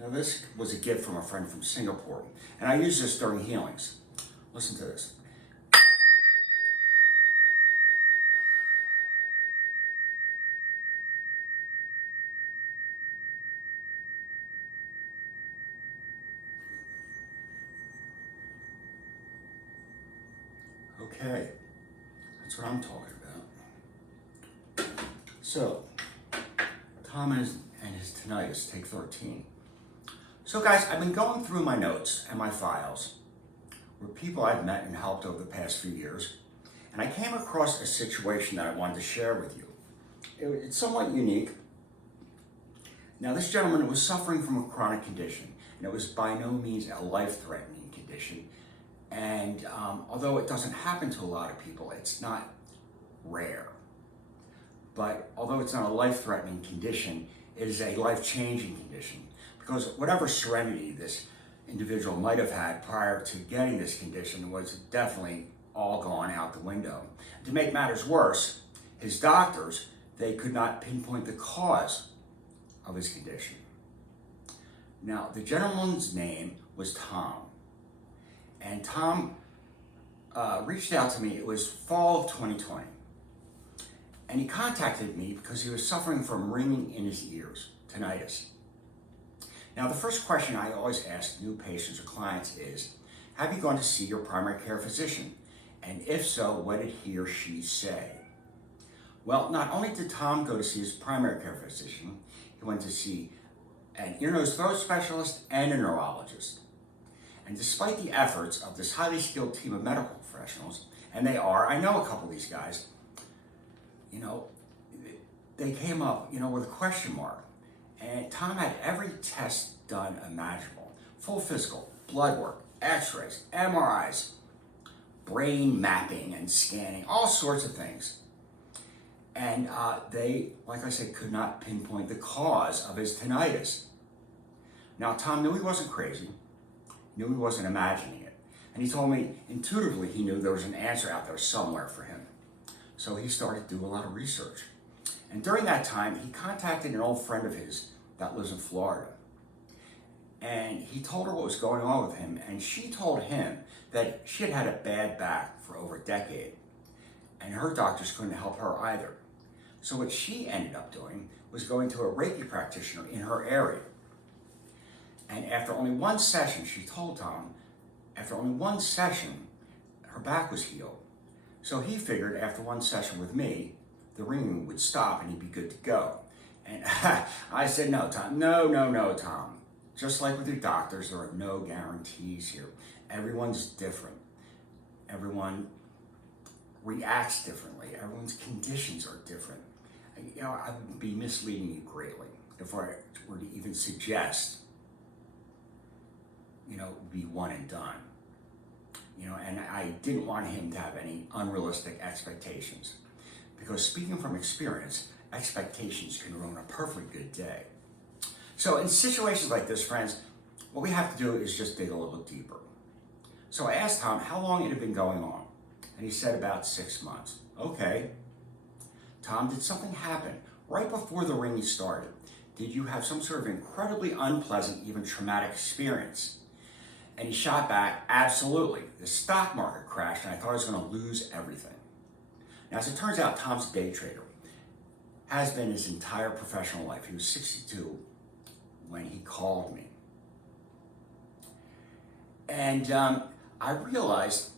Now this was a gift from a friend from Singapore, and I use this during healings. Listen to this. Okay, that's what I'm talking about. So, Tom and his tinnitus, take 13. So guys, I've been going through my notes and my files with people I've met and helped over the past few years, and I came across a situation that I wanted to share with you. It's somewhat unique. Now, this gentleman was suffering from a chronic condition, and it was by no means a life-threatening condition. And although it doesn't happen to a lot of people, it's not rare. But although it's not a life-threatening condition, it is a life-changing condition, because whatever serenity this individual might have had prior to getting this condition was definitely all gone out the window. To make matters worse, his doctors, they could not pinpoint the cause of his condition. Now, the gentleman's name was Tom. And Tom reached out to me. It was fall of 2020. And he contacted me because he was suffering from ringing in his ears, tinnitus. Now, the first question I always ask new patients or clients is, have you gone to see your primary care physician? And if so, what did he or she say? Well, not only did Tom go to see his primary care physician, he went to see an ear, nose, throat specialist and a neurologist. And despite the efforts of this highly skilled team of medical professionals, and they are, I know a couple of these guys, they came up, with a question mark. And Tom had every test done imaginable. Full physical, blood work, x-rays, MRIs, brain mapping and scanning, all sorts of things. And they, like I said, could not pinpoint the cause of his tinnitus. Now, Tom knew he wasn't crazy, knew he wasn't imagining it. And he told me intuitively he knew there was an answer out there somewhere for him. So he started to do a lot of research. And during that time, he contacted an old friend of his that lives in Florida. And he told her what was going on with him, and she told him that she had had a bad back for over a decade, and her doctors couldn't help her either. So what she ended up doing was going to a Reiki practitioner in her area. And after only one session, she told Tom, after only one session, her back was healed. So he figured after one session with me, the ringing would stop and he'd be good to go. And I said, no, Tom, no, Tom. Just like with your doctors, there are no guarantees here. Everyone's different. Everyone reacts differently. Everyone's conditions are different. I would be misleading you greatly if I were to even suggest, be one and done. And I didn't want him to have any unrealistic expectations. Because speaking from experience, expectations can ruin a perfectly good day. So in situations like this, friends, what we have to do is just dig a little deeper. So I asked Tom how long it had been going on. And he said about 6 months. Okay. Tom, did something happen right before the ringing started? Did you have some sort of incredibly unpleasant, even traumatic experience? And he shot back, absolutely. The stock market crashed and I thought I was going to lose everything. Now, as it turns out, Tom's a day trader. Has been his entire professional life. He was 62 when he called me. And I realized,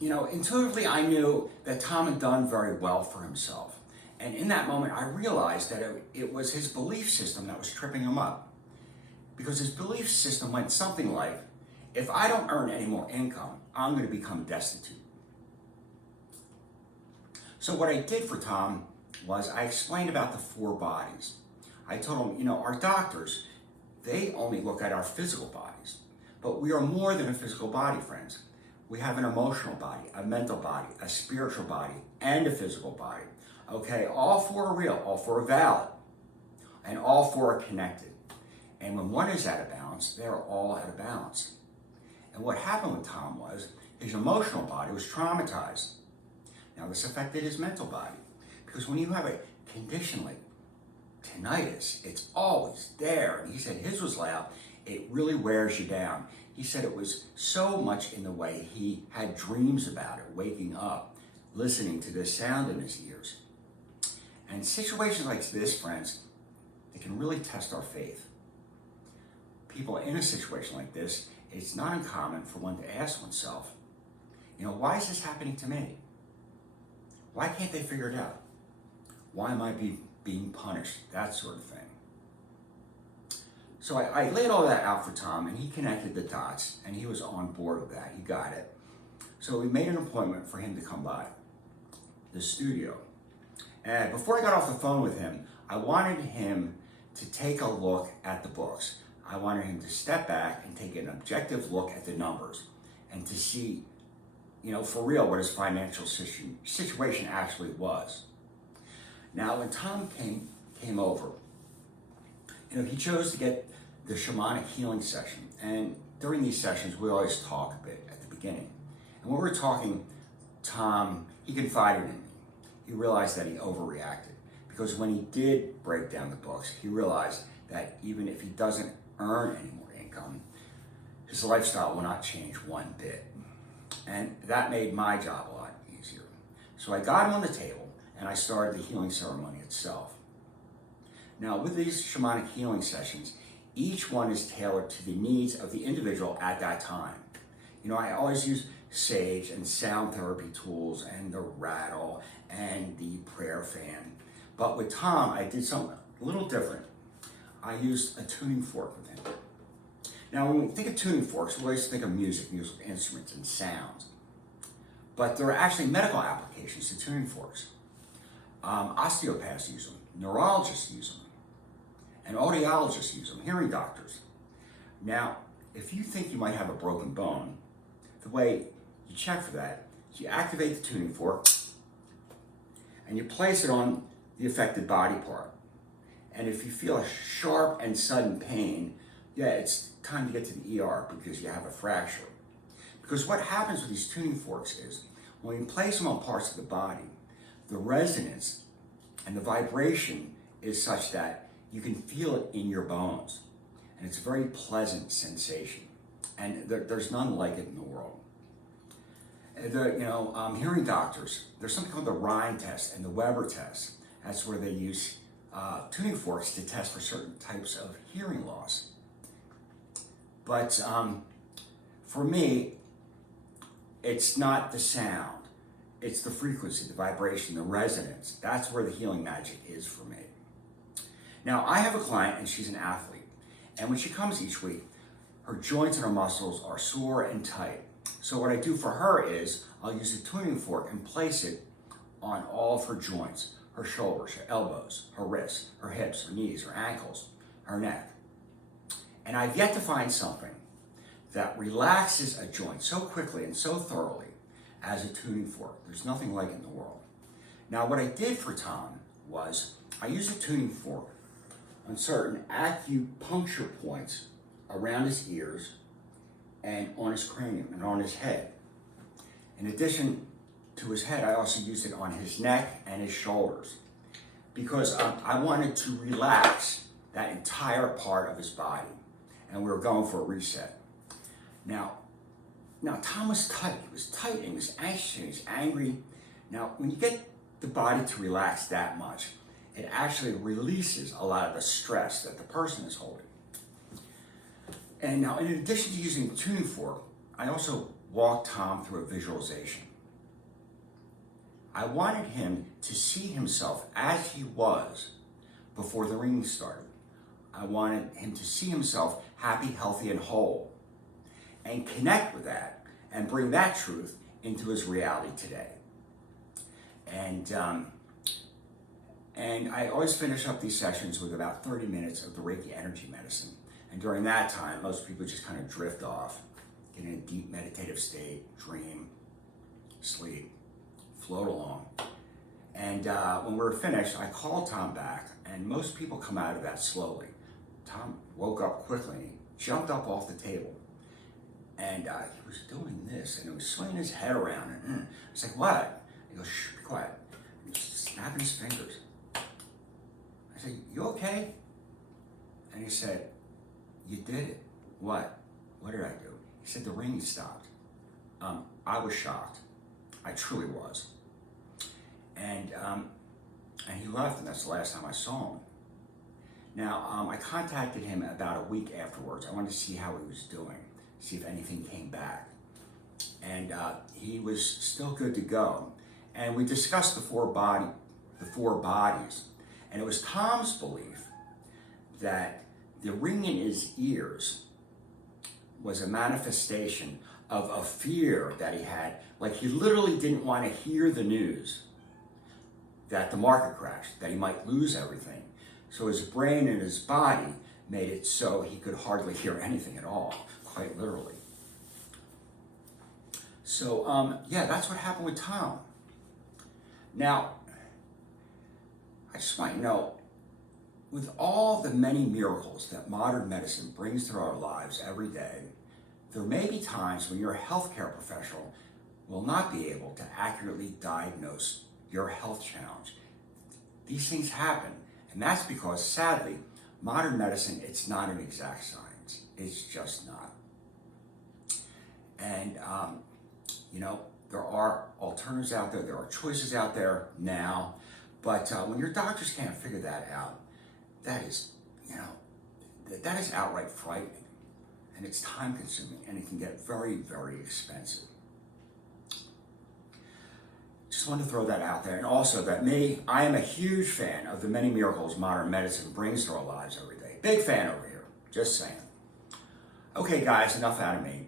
intuitively I knew that Tom had done very well for himself. And in that moment, I realized that it was his belief system that was tripping him up. Because his belief system went something like, if I don't earn any more income, I'm going to become destitute. So what I did for Tom was I explained about the 4 bodies. I told him, our doctors, they only look at our physical bodies. But we are more than a physical body, friends. We have an emotional body, a mental body, a spiritual body, and a physical body. Okay, all 4 are real, all 4 are valid, and all 4 are connected. And when one is out of balance, they're all out of balance. And what happened with Tom was his emotional body was traumatized. Now this affected his mental body. Because when you have a condition like tinnitus, it's always there. And he said his was loud. it really wears you down. He said it was so much in the way he had dreams about it, waking up, listening to this sound in his ears. And situations like this, friends, they can really test our faith. People in a situation like this, it's not uncommon for one to ask oneself, why is this happening to me? Why can't they figure it out? Why am I being punished? That sort of thing. So I laid all that out for Tom, and he connected the dots, and he was on board with that. He got it. So we made an appointment for him to come by the studio. And before I got off the phone with him, I wanted him to take a look at the books. I wanted him to step back and take an objective look at the numbers and to see, for real, what his financial situation actually was. Now, when Tom came over, he chose to get the shamanic healing session. And during these sessions, we always talk a bit at the beginning. And when we were talking, Tom, he confided in me. He realized that he overreacted. Because when he did break down the books, he realized that even if he doesn't earn any more income, his lifestyle will not change one bit. And that made my job a lot easier. So I got him on the table, and I started the healing ceremony itself. Now, with these shamanic healing sessions, each one is tailored to the needs of the individual at that time. I always use sage and sound therapy tools and the rattle and the prayer fan. But with Tom, I did something a little different. I used a tuning fork with him. Now, when we think of tuning forks, we always think of music, musical instruments, and sounds. But there are actually medical applications to tuning forks. Osteopaths use them, neurologists use them, and audiologists use them, hearing doctors. Now, if you think you might have a broken bone, the way you check for that is you activate the tuning fork and you place it on the affected body part. And if you feel a sharp and sudden pain, it's time to get to the ER because you have a fracture. Because what happens with these tuning forks is when you place them on parts of the body, the resonance and the vibration is such that you can feel it in your bones. And it's a very pleasant sensation. And there's none like it in the world. Hearing doctors, there's something called the Rhine test and the Weber test. That's where they use tuning forks to test for certain types of hearing loss. But for me, it's not the sound. It's the frequency, the vibration, the resonance. That's where the healing magic is for me. Now, I have a client, and she's an athlete. And when she comes each week, her joints and her muscles are sore and tight. So what I do for her is I'll use a tuning fork and place it on all of her joints, her shoulders, her elbows, her wrists, her hips, her knees, her ankles, her neck. And I've yet to find something that relaxes a joint so quickly and so thoroughly as a tuning fork. There's nothing like it in the world. Now, what I did for Tom was I used a tuning fork on certain acupuncture points around his ears and on his cranium and on his head. In addition to his head, I also used it on his neck and his shoulders because I wanted to relax that entire part of his body, and we were going for a reset. Now Tom was tight. He was tight, and he was anxious, and he was angry. Now, when you get the body to relax that much, it actually releases a lot of the stress that the person is holding. And now, in addition to using the tuning fork, I also walked Tom through a visualization. I wanted him to see himself as he was before the ringing started. I wanted him to see himself happy, healthy, and whole, and connect with that and bring that truth into his reality today. And I always finish up these sessions with about 30 minutes of the Reiki energy medicine. And during that time, most people just kind of drift off, get in a deep meditative state, dream, sleep, float along. And when we were finished, I called Tom back, and most people come out of that slowly. Tom woke up quickly, and he jumped up off the table. And he was doing this, and he was swinging his head around. And I was like, what? He goes, shh, be quiet. And he's snapping his fingers. I said, you okay? And he said, you did it. What? What did I do? He said, the ringing stopped. I was shocked. I truly was. And he left, and that's the last time I saw him. Now, I contacted him about a week afterwards. I wanted to see how he was doing, see if anything came back. And he was still good to go. And we discussed the four bodies. And it was Tom's belief that the ring in his ears was a manifestation of a fear that he had. Like, he literally didn't want to hear the news that the market crashed, that he might lose everything. So his brain and his body made it so he could hardly hear anything at all, quite literally. So, yeah, that's what happened with Tom. Now, I just want you to know, with all the many miracles that modern medicine brings to our lives every day, there may be times when your healthcare professional will not be able to accurately diagnose your health challenge. These things happen, and that's because, sadly, modern medicine, it's not an exact science. It's just not. And, there are alternatives out there, there are choices out there now, but when your doctors can't figure that out, that is, that is outright frightening, and it's time consuming, and it can get very, very expensive. Just wanted to throw that out there. And also that I am a huge fan of the many miracles modern medicine brings to our lives every day. Big fan over here, just saying. Okay guys, enough out of me.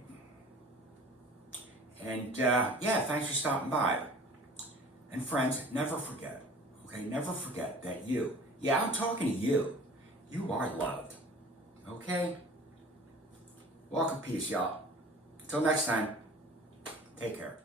And thanks for stopping by. And friends, never forget, never forget that I'm talking to you. You are loved, okay? Walk in peace, y'all. Until next time, take care.